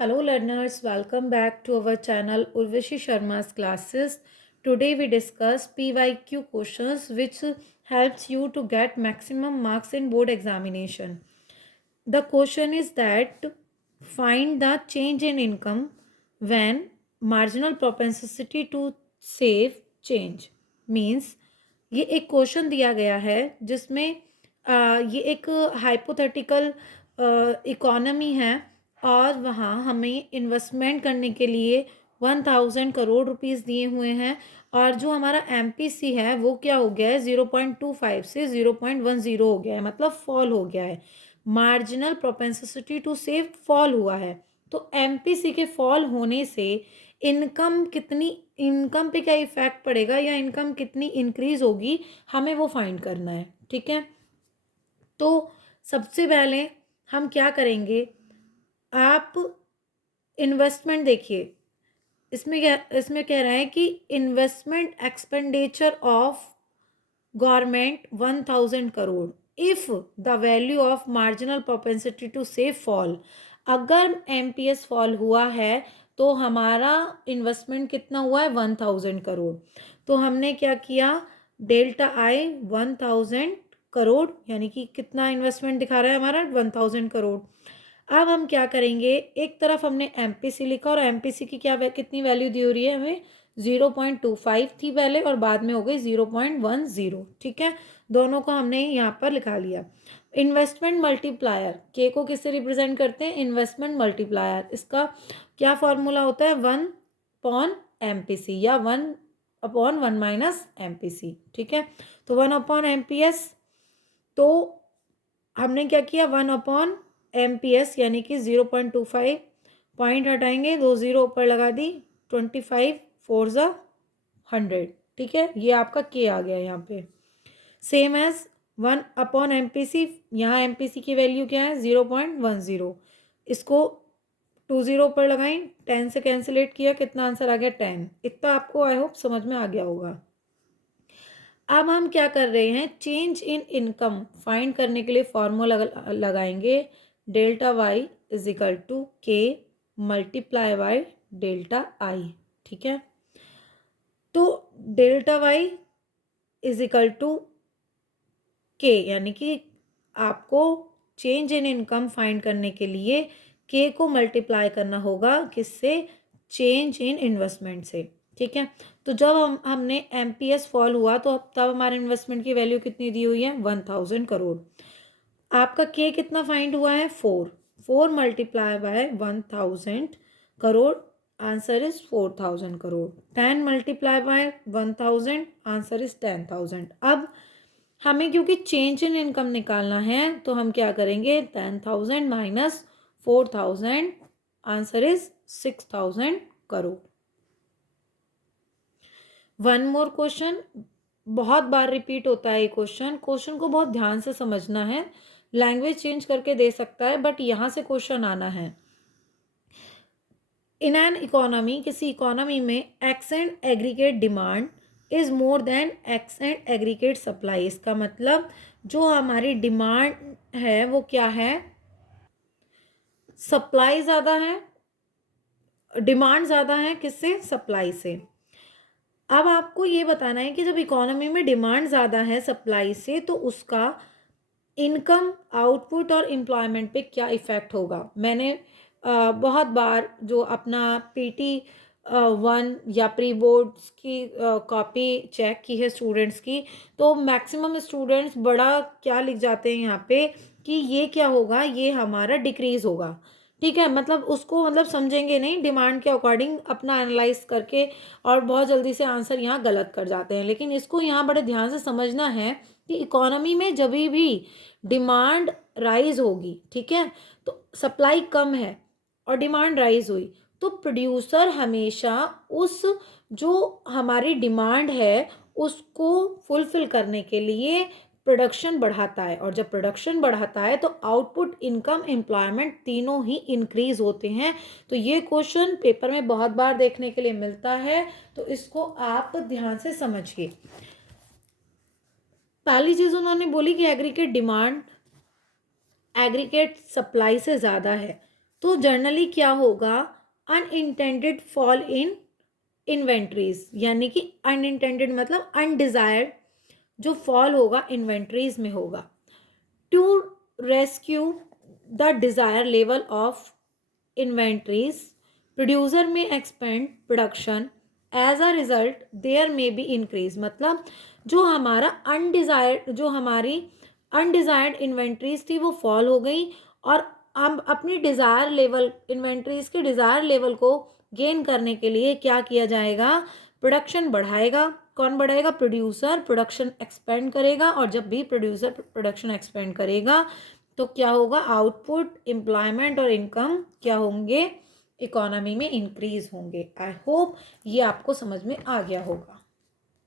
Hello learners, welcome back to our channel Urvashi Sharma's classes. Today we discuss PYQ questions which helps you to get maximum marks in board examination. The question is that find the change in income when marginal propensity to save change means ये एक question दिया गया है जिसमें ये एक hypothetical economy है और वहाँ हमें इन्वेस्टमेंट करने के लिए 1000 करोड़ रुपीस दिए हुए हैं और जो हमारा एमपीसी है वो क्या हो गया है 0.25 से 0.10 हो गया है, मतलब फॉल हो गया है। Marginal propensity to save fall हुआ है। तो एमपीसी के फॉल होने से इनकम पे क्या इफेक्ट पड़ेगा या इनकम कितनी इंक्रीज होगी, हमें वो फाइंड करना है। ठीक है, तो सबसे पहले हम क्या करेंगे, आप इन्वेस्टमेंट देखिए। इसमें कह रहा है कि investment expenditure of government 1000 crore if the value of marginal propensity to save fall. अगर एमपीएस फॉल हुआ है तो हमारा इन्वेस्टमेंट कितना हुआ है 1000 करोड़। तो हमने क्या किया, डेल्टा आई 1000 करोड़, यानी कि कितना इन्वेस्टमेंट दिखा रहा है हमारा 1000 करोड़। अब हम क्या करेंगे, एक तरफ हमने एमपीसी लिखा और एमपीसी की कितनी वैल्यू दी हो रही है हमें 0.25 थी पहले और बाद में हो गई 0.10। ठीक है, दोनों को हमने यहाँ पर लिखा लिया। इन्वेस्टमेंट मल्टीप्लायर के को किससे रिप्रेजेंट करते हैं, इन्वेस्टमेंट मल्टीप्लायर। इसका क्या फॉर्मूला होता है, 1/MPC या 1/1 माइनस MPC। ठीक है, तो 1/MPS, तो हमने क्या किया 1/MPS यानी कि 0.25 पॉइंट हटाएंगे, 2 0 ऊपर लगा दी, 25 4 100। ठीक है, ये आपका के आ गया यहाँ पे। सेम एज 1/MPC, यहाँ MPC की वैल्यू क्या है 0.10। इसको 2 0 ऊपर लगाएं, 10 से कैंसिलेट किया, कितना आंसर आ गया 10। इतना आपको आई होप समझ में आ गया होगा। अब हम क्या कर रहे हैं, चेंज इन इनकम फाइंड करने के लिए फॉर्मूला लगाएंगे, delta Y is equal to K multiply by delta I. ठीक है, तो delta Y is equal to K, यानी कि आपको चेंज इन इनकम फाइंड करने के लिए के को मल्टीप्लाई करना होगा किससे, चेंज इन इन्वेस्टमेंट से। ठीक है, तो जब हमने एमपीएस फॉल हुआ तो तब हमारे इन्वेस्टमेंट की वैल्यू कितनी दी हुई है 1000 करोड़। आपका के कितना फाइंड हुआ है 4 multiply by 1000 crore, answer is 4000 crore. 10 multiply by 1000, answer is 10000। अब हमें क्योंकि चेंज इन इनकम निकालना है तो हम क्या करेंगे, 10000 minus 4000, answer is 6000 crore. One more question, बहुत बार रिपीट होता है ये क्वेश्चन को बहुत ध्यान से समझना है। लैंग्वेज चेंज करके दे सकता है बट यहाँ से क्वेश्चन आना है। इन एन इकोनॉमी, किसी इकोनॉमी में x and aggregate demand is more than x and aggregate supply. इसका मतलब जो हमारी डिमांड है वो क्या है, सप्लाई ज़्यादा है, डिमांड ज़्यादा है किससे, सप्लाई से। अब आपको ये बताना है कि जब इकोनॉमी में डिमांड ज़्यादा है सप्लाई से तो उसका इनकम, आउटपुट और एम्प्लॉयमेंट पे क्या इफ़ेक्ट होगा। मैंने बहुत बार जो अपना पीटी 1 या प्री बोर्ड्स की कॉपी चेक की है स्टूडेंट्स की, तो मैक्सिमम स्टूडेंट्स बड़ा क्या लिख जाते हैं यहाँ पे कि ये क्या होगा, ये हमारा डिक्रीज़ होगा। ठीक है, मतलब उसको मतलब समझेंगे नहीं, डिमांड के अकॉर्डिंग अपना एनालाइज करके और बहुत जल्दी से आंसर यहाँ गलत कर जाते हैं। लेकिन इसको यहाँ बड़े ध्यान से समझना है कि इकोनॉमी में जब भी डिमांड राइज होगी, ठीक है, तो सप्लाई कम है और डिमांड राइज हुई तो प्रोड्यूसर हमेशा उस जो हमारी डिमांड है उसको फुलफिल करने के लिए प्रोडक्शन बढ़ाता है, और जब प्रोडक्शन बढ़ाता है तो आउटपुट, इनकम, एम्प्लॉयमेंट तीनों ही इंक्रीज होते हैं। तो ये क्वेश्चन पेपर में बहुत बार देखने के लिए मिलता है, तो इसको आप ध्यान से समझिए। पहली चीज़ उन्होंने बोली कि एग्रीगेट डिमांड एग्रीगेट सप्लाई से ज़्यादा है, तो जनरली क्या होगा, अनइंटेंडेड फॉल इन इन्वेंट्रीज, यानी कि अनइंटेंडेड मतलब अनडिजायर्ड जो फॉल होगा इन्वेंट्रीज में होगा। To rescue the desire level of inventories, producer में expand production, as a result there में बी इंक्रीज, मतलब जो हमारा जो हमारी अनडिजायर्ड इन्वेंट्रीज थी वो फॉल हो गई, और हम अपनी डिज़ायर लेवल, इन्वेंट्रीज के डिज़ायर लेवल को गेन करने के लिए क्या किया जाएगा, प्रोडक्शन बढ़ाएगा। कौन बढ़ाएगा, प्रोड्यूसर प्रोडक्शन एक्सपेंड करेगा, और जब भी प्रोड्यूसर प्रोडक्शन एक्सपेंड करेगा तो क्या होगा, आउटपुट, एम्प्लॉयमेंट और इनकम क्या होंगे, इकोनॉमी में इंक्रीज होंगे। आई होप ये आपको समझ में आ गया होगा।